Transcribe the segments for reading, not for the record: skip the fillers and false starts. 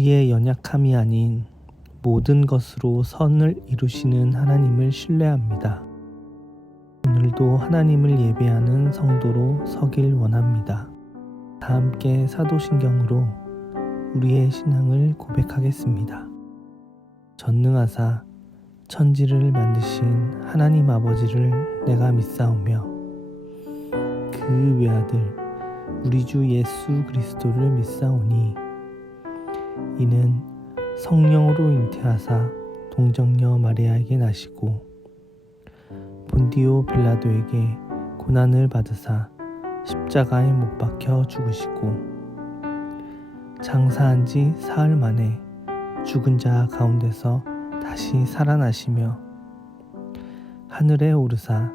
우리의 연약함이 아닌 모든 것으로 선을 이루시는 하나님을 신뢰합니다. 오늘도 하나님을 예배하는 성도로 서길 원합니다. 다 함께 사도신경으로 우리의 신앙을 고백하겠습니다. 전능하사 천지를 만드신 하나님 아버지를 내가 믿사오며 그 외아들 우리 주 예수 그리스도를 믿사오니 이는 성령으로 잉태하사 동정녀 마리아에게 나시고 본디오 빌라도에게 고난을 받으사 십자가에 못 박혀 죽으시고 장사한 지 사흘 만에 죽은 자 가운데서 다시 살아나시며 하늘에 오르사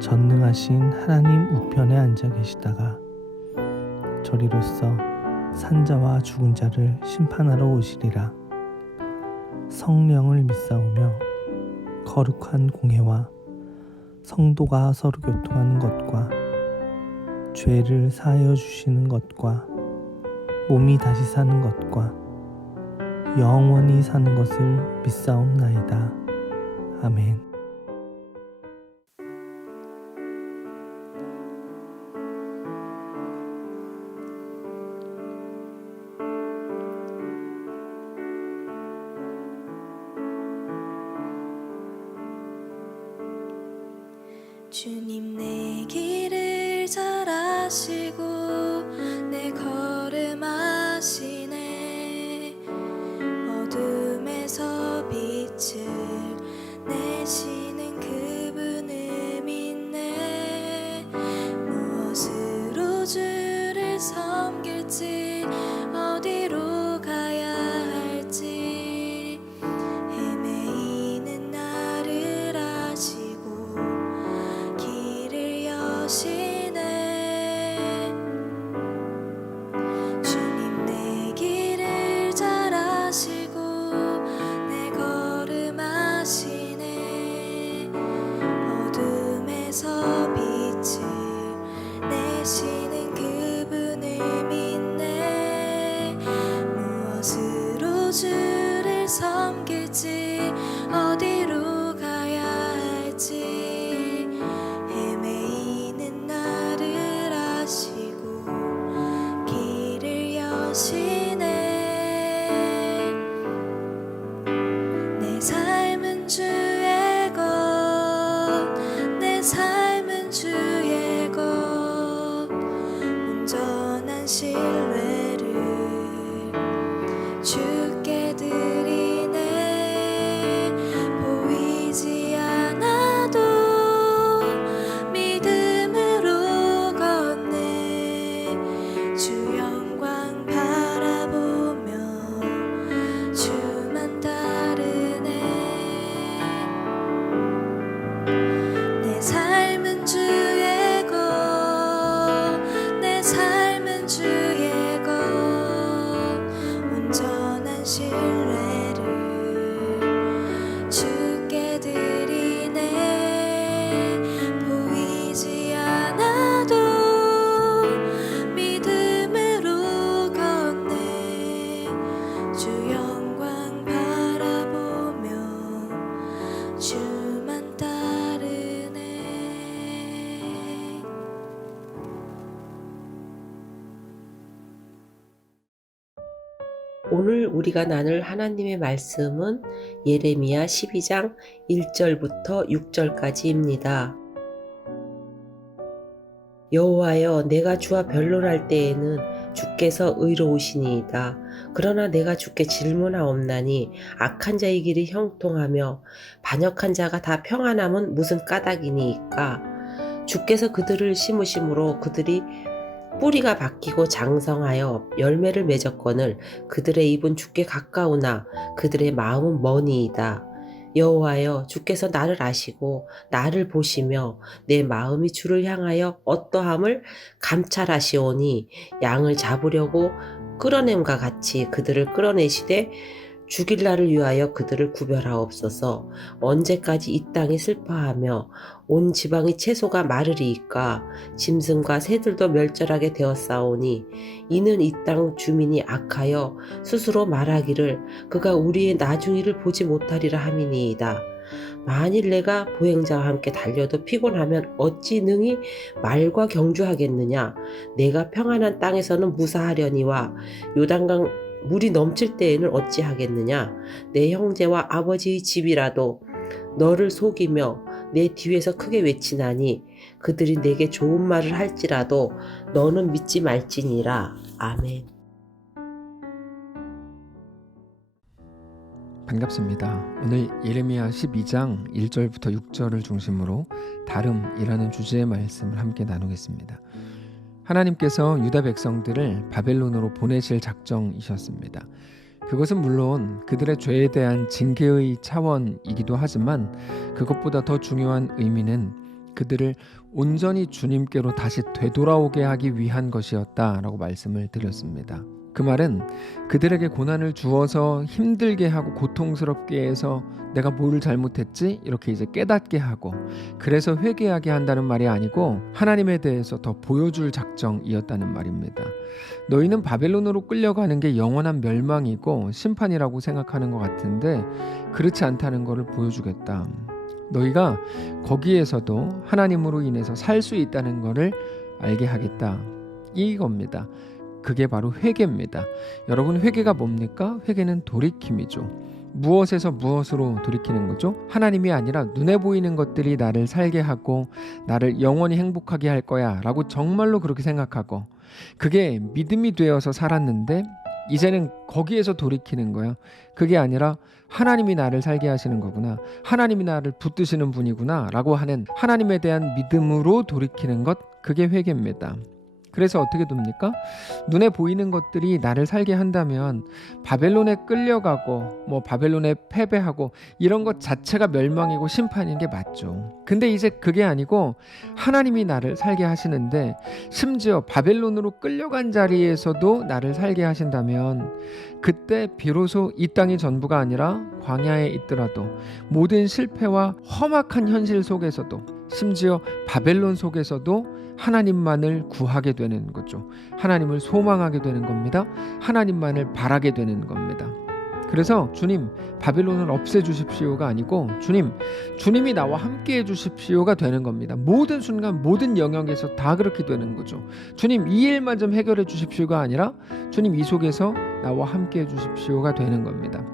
전능하신 하나님 우편에 앉아 계시다가 저리로서 산자와 죽은 자를 심판하러 오시리라. 성령을 믿사오며 거룩한 공회와 성도가 서로 교통하는 것과 죄를 사하여 주시는 것과 몸이 다시 사는 것과 영원히 사는 것을 믿사옵나이다. 아멘. 주님 내 길을 잘 아시고 내 걸음 아시네. 어둠에서 빛을 내시는 그분을 믿네. 무엇으로 주를 섬길지 어디로 가야 할지 헤매이는 나를 아시고 길을 여시네. 주님 내 길을 잘 아시고 내 걸음 아시네. 어둠에서 빛을 내시는 그분을 믿네. 무엇으로 주를 섬길지 어디로 가야 할지 헤매이는 나를 아시고 길을 여시네. 내 삶은 주의 것, 내 삶은 주의 것, 온전한 신뢰를 주께 드리네. 보이지 않아도 믿음으로 걷네. 주 영광 바라보며 주만 따르네. 내 삶은 주의 것, 내 삶은 주의 것, 온전한 신뢰를 주께 드리네. 보이지 않아도 믿음으로 걷네. 주 영광 바라보며 주만 따르네. 오늘 우리가 나눌 하나님의 말씀은 예레미야 12장 1절부터 6절까지입니다. 여호와여, 내가 주와 변론할 때에는 주께서 의로우시니이다. 그러나 내가 주께 질문하옵나니 악한 자의 길이 형통하며 반역한 자가 다 평안함은 무슨 까닭이니이까. 주께서 그들을 심으심으로 그들이 뿌리가 바뀌고 장성하여 열매를 맺었거늘 그들의 입은 주께 가까우나 그들의 마음은 머니이다. 여호와여, 주께서 나를 아시고 나를 보시며 내 마음이 주를 향하여 어떠함을 감찰하시오니 양을 잡으려고 끌어냄과 같이 그들을 끌어내시되 죽일 날을 위하여 그들을 구별하옵소서. 언제까지 이 땅이 슬퍼하며 온 지방의 채소가 마르리이까. 짐승과 새들도 멸절하게 되었사오니 이는 이 땅 주민이 악하여 스스로 말하기를 그가 우리의 나중일을 보지 못하리라 함이니이다. 만일 내가 보행자와 함께 달려도 피곤하면 어찌 능히 말과 경주하겠느냐. 내가 평안한 땅에서는 무사하려니와 요단강 물이 넘칠 때에는 어찌하겠느냐. 내 형제와 아버지의 집이라도 너를 속이며 내 뒤에서 크게 외치나니 그들이 내게 좋은 말을 할지라도 너는 믿지 말지니라. 아멘. 반갑습니다. 오늘 예레미야 12장 1절부터 6절을 중심으로 다름이라는 주제의 말씀을 함께 나누겠습니다. 하나님께서 유다 백성들을 바벨론으로 보내실 작정이셨습니다. 그것은 물론 그들의 죄에 대한 징계의 차원이기도 하지만 그것보다 더 중요한 의미는 그들을 온전히 주님께로 다시 되돌아오게 하기 위한 것이었다라고 말씀을 드렸습니다. 그 말은 그들에게 고난을 주어서 힘들게 하고 고통스럽게 해서 내가 뭘 잘못했지? 이렇게 이제 깨닫게 하고 그래서 회개하게 한다는 말이 아니고 하나님에 대해서 더 보여줄 작정이었다는 말입니다. 너희는 바벨론으로 끌려가는 게 영원한 멸망이고 심판이라고 생각하는 것 같은데 그렇지 않다는 것을 보여주겠다. 너희가 거기에서도 하나님으로 인해서 살 수 있다는 것을 알게 하겠다. 이겁니다. 그게 바로 회개입니다. 여러분, 회개가 뭡니까? 회개는 돌이킴이죠. 무엇에서 무엇으로 돌이키는 거죠? 하나님이 아니라 눈에 보이는 것들이 나를 살게 하고 나를 영원히 행복하게 할 거야 라고 정말로 그렇게 생각하고 그게 믿음이 되어서 살았는데 이제는 거기에서 돌이키는 거야. 그게 아니라 하나님이 나를 살게 하시는 거구나, 하나님이 나를 붙드시는 분이구나 라고 하는 하나님에 대한 믿음으로 돌이키는 것, 그게 회개입니다. 그래서 어떻게 됩니까? 눈에 보이는 것들이 나를 살게 한다면 바벨론에 끌려가고 바벨론에 패배하고 이런 것 자체가 멸망이고 심판인 게 맞죠. 근데 이제 그게 아니고 하나님이 나를 살게 하시는데 심지어 바벨론으로 끌려간 자리에서도 나를 살게 하신다면 그때 비로소 이 땅이 전부가 아니라 광야에 있더라도 모든 실패와 험악한 현실 속에서도 심지어 바벨론 속에서도 하나님만을 구하게 되는 거죠. 하나님을 소망하게 되는 겁니다. 하나님만을 바라게 되는 겁니다. 그래서 주님, 바벨론을 없애주십시오가 아니고 주님이 나와 함께 해주십시오가 되는 겁니다. 모든 순간 모든 영역에서 다 그렇게 되는 거죠. 주님, 이 일만 좀 해결해 주십시오가 아니라 주님, 이 속에서 나와 함께 해주십시오가 되는 겁니다.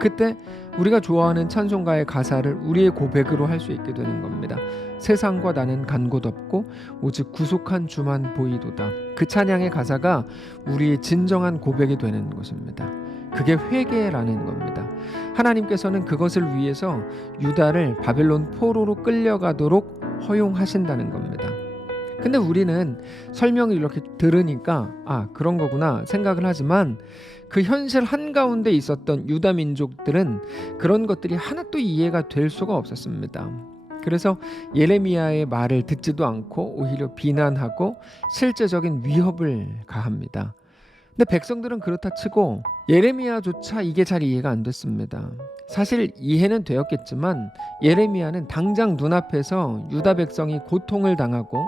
그때 우리가 좋아하는 찬송가의 가사를 우리의 고백으로 할 수 있게 되는 겁니다. 세상과 나는 간 곳 없고 오직 구속한 주만 보이도다. 그 찬양의 가사가 우리의 진정한 고백이 되는 것입니다. 그게 회개라는 겁니다. 하나님께서는 그것을 위해서 유다를 바벨론 포로로 끌려가도록 허용하신다는 겁니다. 근데 우리는 설명을 이렇게 들으니까 그런 거구나 생각을 하지만 그 현실 한가운데 있었던 유다 민족들은 그런 것들이 하나도 이해가 될 수가 없었습니다. 그래서 예레미야의 말을 듣지도 않고 오히려 비난하고 실제적인 위협을 가합니다. 근데 백성들은 그렇다 치고 예레미야조차 이게 잘 이해가 안 됐습니다. 사실 이해는 되었겠지만 예레미야는 당장 눈앞에서 유다 백성이 고통을 당하고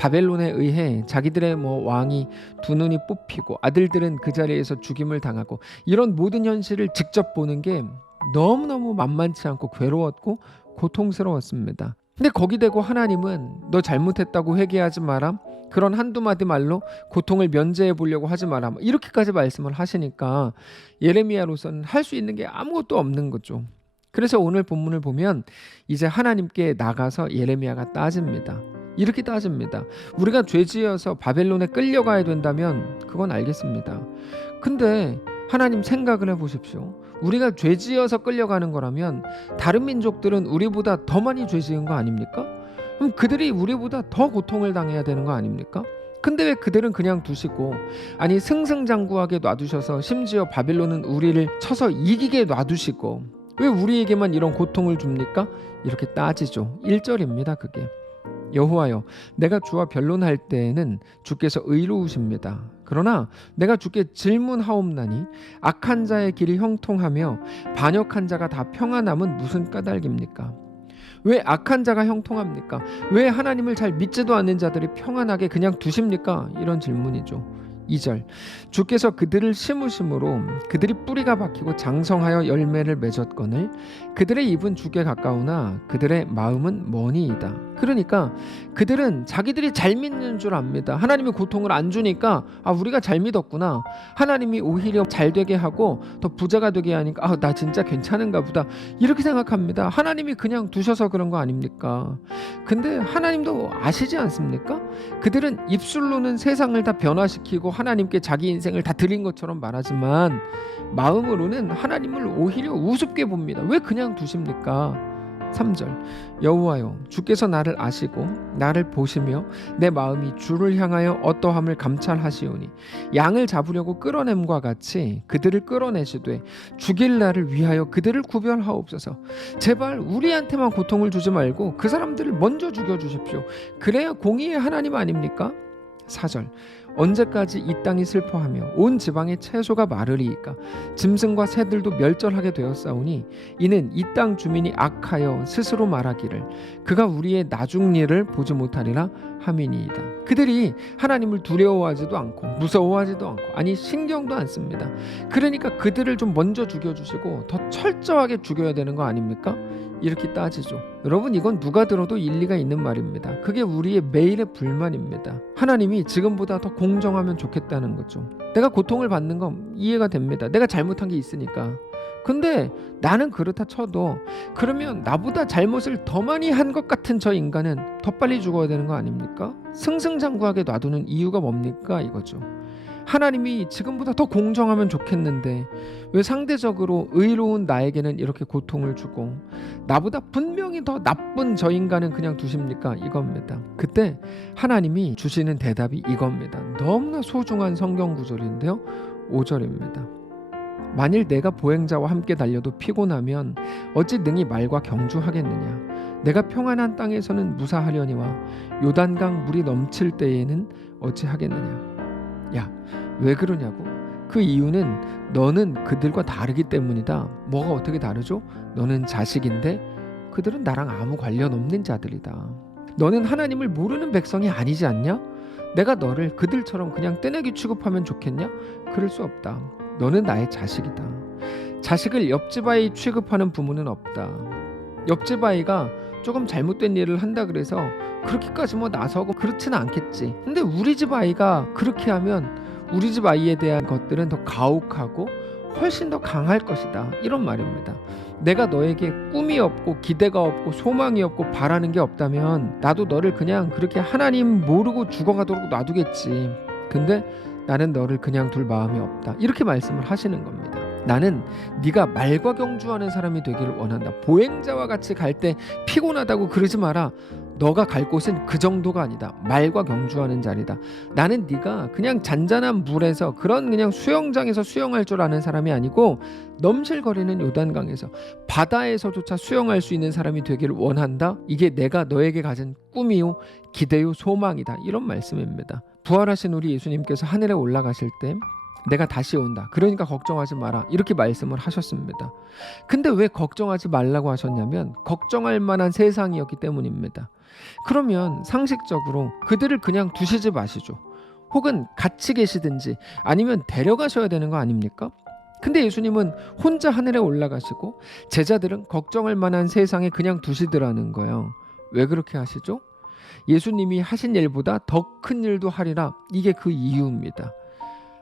바벨론에 의해 자기들의 왕이 두 눈이 뽑히고 아들들은 그 자리에서 죽임을 당하고 이런 모든 현실을 직접 보는 게 너무너무 만만치 않고 괴로웠고 고통스러웠습니다. 근데 거기 대고 하나님은 너 잘못했다고 회개하지 마라, 그런 한두 마디 말로 고통을 면제해 보려고 하지 마라, 이렇게까지 말씀을 하시니까 예레미야로서는 할 수 있는 게 아무것도 없는 거죠. 그래서 오늘 본문을 보면 이제 하나님께 나가서 예레미야가 따집니다. 이렇게 따집니다. 우리가 죄지어서 바벨론에 끌려가야 된다면 그건 알겠습니다. 근데 하나님 생각을 해보십시오. 우리가 죄지어서 끌려가는 거라면 다른 민족들은 우리보다 더 많이 죄지은 거 아닙니까? 그럼 그들이 우리보다 더 고통을 당해야 되는 거 아닙니까? 근데 왜 그들은 그냥 두시고, 아니 승승장구하게 놔두셔서 심지어 바벨론은 우리를 쳐서 이기게 놔두시고 왜 우리에게만 이런 고통을 줍니까? 이렇게 따지죠. 1절입니다. 그게 여호와여, 내가 주와 변론할 때에는 주께서 의로우십니다. 그러나 내가 주께 질문하옵나니 악한 자의 길이 형통하며 반역한 자가 다 평안함은 무슨 까닭입니까? 왜 악한 자가 형통합니까? 왜 하나님을 잘 믿지도 않는 자들이 평안하게 그냥 두십니까? 이런 질문이죠. 2절, 주께서 그들을 심으심으로 그들이 뿌리가 박히고 장성하여 열매를 맺었거늘 그들의 입은 주께 가까우나 그들의 마음은 머니이다. 그러니까 그들은 자기들이 잘 믿는 줄 압니다. 하나님이 고통을 안 주니까 우리가 잘 믿었구나. 하나님이 오히려 잘 되게 하고 더 부자가 되게 하니까 나 진짜 괜찮은가 보다. 이렇게 생각합니다. 하나님이 그냥 두셔서 그런 거 아닙니까? 근데 하나님도 아시지 않습니까? 그들은 입술로는 세상을 다 변화시키고 하나님께 자기 인생을 다 드린 것처럼 말하지만 마음으로는 하나님을 오히려 우습게 봅니다. 왜 그냥 두십니까? 3절, 여호와여, 주께서 나를 아시고 나를 보시며 내 마음이 주를 향하여 어떠함을 감찰하시오니 양을 잡으려고 끌어냄과 같이 그들을 끌어내시되 죽일 날을 위하여 그들을 구별하옵소서. 제발 우리한테만 고통을 주지 말고 그 사람들을 먼저 죽여주십시오. 그래야 공의의 하나님 아닙니까? 4절, 언제까지 이 땅이 슬퍼하며 온 지방의 채소가 마르리이까? 짐승과 새들도 멸절하게 되었사오니 이는 이 땅 주민이 악하여 스스로 말하기를 그가 우리의 나중 일을 보지 못하리라 함이니이다. 그들이 하나님을 두려워하지도 않고 무서워하지도 않고 아니 신경도 안 씁니다. 그러니까 그들을 좀 먼저 죽여주시고 더 철저하게 죽여야 되는 거 아닙니까? 이렇게 따지죠. 여러분, 이건 누가 들어도 일리가 있는 말입니다. 그게 우리의 매일의 불만입니다. 하나님이 지금보다 더 공정하면 좋겠다는 거죠. 내가 고통을 받는 건 이해가 됩니다. 내가 잘못한 게 있으니까. 근데 나는 그렇다 쳐도 그러면 나보다 잘못을 더 많이 한 것 같은 저 인간은 더 빨리 죽어야 되는 거 아닙니까? 승승장구하게 놔두는 이유가 뭡니까? 이거죠. 하나님이 지금보다 더 공정하면 좋겠는데 왜 상대적으로 의로운 나에게는 이렇게 고통을 주고 나보다 분명히 더 나쁜 저 인간은 그냥 두십니까? 이겁니다. 그때 하나님이 주시는 대답이 이겁니다. 너무나 소중한 성경 구절인데요. 5절입니다. 만일 내가 보행자와 함께 달려도 피곤하면 어찌 능히 말과 경주하겠느냐? 내가 평안한 땅에서는 무사하려니와 요단강 물이 넘칠 때에는 어찌 하겠느냐? 야, 왜 그러냐고? 그 이유는 너는 그들과 다르기 때문이다. 뭐가 어떻게 다르죠? 너는 자식인데 그들은 나랑 아무 관련 없는 자들이다. 너는 하나님을 모르는 백성이 아니지 않냐? 내가 너를 그들처럼 그냥 떼내기 취급하면 좋겠냐? 그럴 수 없다. 너는 나의 자식이다. 자식을 옆집 아이 취급하는 부모는 없다. 옆집 아이가 조금 잘못된 일을 한다 그래서 그렇게까지 나서고 그렇지는 않겠지. 근데 우리 집 아이가 그렇게 하면 우리 집 아이에 대한 것들은 더 가혹하고 훨씬 더 강할 것이다. 이런 말입니다. 내가 너에게 꿈이 없고 기대가 없고 소망이 없고 바라는 게 없다면 나도 너를 그냥 그렇게 하나님 모르고 죽어가도록 놔두겠지. 근데 나는 너를 그냥 둘 마음이 없다. 이렇게 말씀을 하시는 겁니다. 나는 네가 말과 경주하는 사람이 되기를 원한다. 보행자와 같이 갈 때 피곤하다고 그러지 마라. 너가 갈 곳은 그 정도가 아니다. 말과 경주하는 자리다. 나는 네가 그냥 잔잔한 물에서 그런 그냥 수영장에서 수영할 줄 아는 사람이 아니고 넘실거리는 요단강에서 바다에서조차 수영할 수 있는 사람이 되기를 원한다. 이게 내가 너에게 가진 꿈이요 기대요 소망이다. 이런 말씀입니다. 부활하신 우리 예수님께서 하늘에 올라가실 때 내가 다시 온다. 그러니까 걱정하지 마라. 이렇게 말씀을 하셨습니다. 근데 왜 걱정하지 말라고 하셨냐면 걱정할 만한 세상이었기 때문입니다. 그러면 상식적으로 그들을 그냥 두시지 마시죠. 혹은 같이 계시든지 아니면 데려가셔야 되는 거 아닙니까? 근데 예수님은 혼자 하늘에 올라가시고 제자들은 걱정할 만한 세상에 그냥 두시더라는 거예요. 왜 그렇게 하시죠? 예수님이 하신 일보다 더 큰 일도 하리라. 이게 그 이유입니다.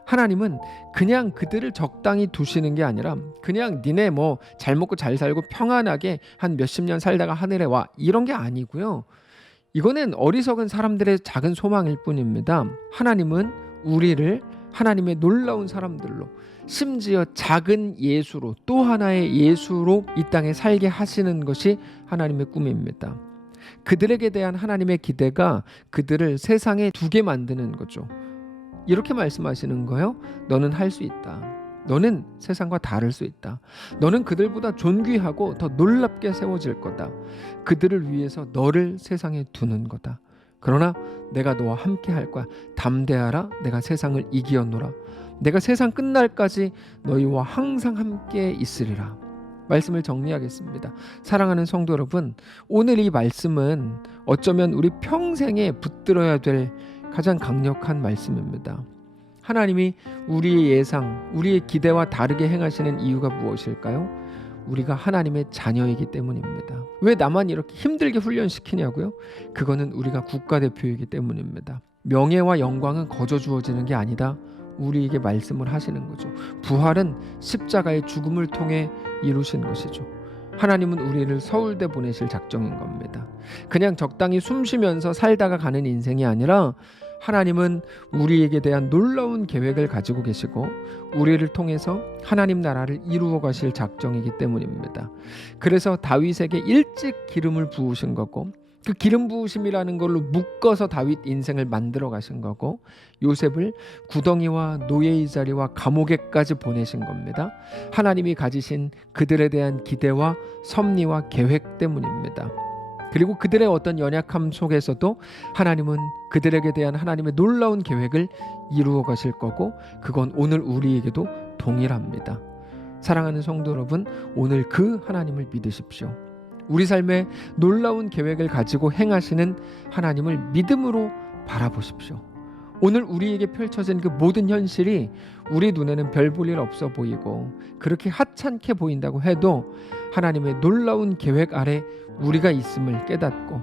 하나님은 그냥 그들을 적당히 두시는 게 아니라 그냥 니네 잘 먹고 잘 살고 평안하게 한 몇십 년 살다가 하늘에 와 이런 게 아니고요. 이거는 어리석은 사람들의 작은 소망일 뿐입니다. 하나님은 우리를 하나님의 놀라운 사람들로 심지어 작은 예수로 또 하나의 예수로 이 땅에 살게 하시는 것이 하나님의 꿈입니다. 그들에게 대한 하나님의 기대가 그들을 세상에 두게 만드는 거죠. 이렇게 말씀하시는 거예요. 너는 할 수 있다. 너는 세상과 다를 수 있다. 너는 그들보다 존귀하고 더 놀랍게 세워질 거다. 그들을 위해서 너를 세상에 두는 거다. 그러나 내가 너와 함께 할 거야. 담대하라. 내가 세상을 이기었노라. 내가 세상 끝날까지 너희와 항상 함께 있으리라. 말씀을 정리하겠습니다. 사랑하는 성도 여러분, 오늘 이 말씀은 어쩌면 우리 평생에 붙들어야 될 가장 강력한 말씀입니다. 하나님이 우리의 예상, 우리의 기대와 다르게 행하시는 이유가 무엇일까요? 우리가 하나님의 자녀이기 때문입니다. 왜 나만 이렇게 힘들게 훈련시키냐고요? 그거는 우리가 국가대표이기 때문입니다. 명예와 영광은 거저 주어지는 게 아니다. 우리에게 말씀을 하시는 거죠. 부활은 십자가의 죽음을 통해 이루신 것이죠. 하나님은 우리를 서울대 보내실 작정인 겁니다. 그냥 적당히 숨 쉬면서 살다가 가는 인생이 아니라 하나님은 우리에게 대한 놀라운 계획을 가지고 계시고 우리를 통해서 하나님 나라를 이루어 가실 작정이기 때문입니다. 그래서 다윗에게 일찍 기름을 부으신 거고 그 기름 부으심이라는 걸로 묶어서 다윗 인생을 만들어 가신 거고 요셉을 구덩이와 노예의 자리와 감옥에까지 보내신 겁니다. 하나님이 가지신 그들에 대한 기대와 섭리와 계획 때문입니다. 그리고 그들의 어떤 연약함 속에서도 하나님은 그들에게 대한 하나님의 놀라운 계획을 이루어 가실 거고 그건 오늘 우리에게도 동일합니다. 사랑하는 성도 여러분, 오늘 그 하나님을 믿으십시오. 우리 삶에 놀라운 계획을 가지고 행하시는 하나님을 믿음으로 바라보십시오. 오늘 우리에게 펼쳐진 그 모든 현실이 우리 눈에는 별 볼 일 없어 보이고 그렇게 하찮게 보인다고 해도 하나님의 놀라운 계획 아래 우리가 있음을 깨닫고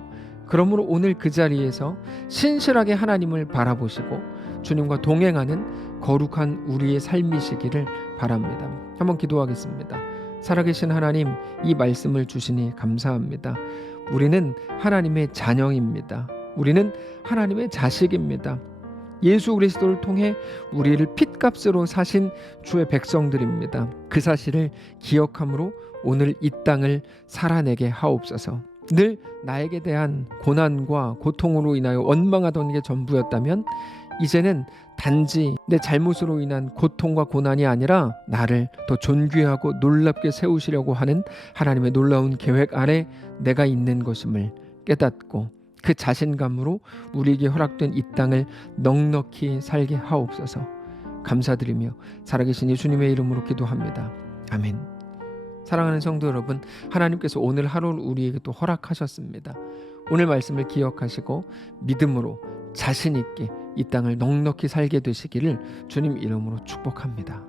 그러므로 오늘 그 자리에서 신실하게 하나님을 바라보시고 주님과 동행하는 거룩한 우리의 삶이시기를 바랍니다. 한번 기도하겠습니다. 살아계신 하나님, 이 말씀을 주시니 감사합니다. 우리는 하나님의 자녀입니다. 우리는 하나님의 자식입니다. 예수 그리스도를 통해 우리를 핏값으로 사신 주의 백성들입니다. 그 사실을 기억함으로 오늘 이 땅을 살아내게 하옵소서. 늘 나에게 대한 고난과 고통으로 인하여 원망하던 게 전부였다면 이제는 단지 내 잘못으로 인한 고통과 고난이 아니라 나를 더 존귀하고 놀랍게 세우시려고 하는 하나님의 놀라운 계획 아래 내가 있는 것임을 깨닫고 그 자신감으로 우리에게 허락된 이 땅을 넉넉히 살게 하옵소서. 감사드리며 살아계신 예수님의 이름으로 기도합니다. 아멘. 사랑하는 성도 여러분, 하나님께서 오늘 하루를 우리에게 또 허락하셨습니다. 오늘 말씀을 기억하시고 믿음으로 자신 있게 이 땅을 넉넉히 살게 되시기를 주님 이름으로 축복합니다.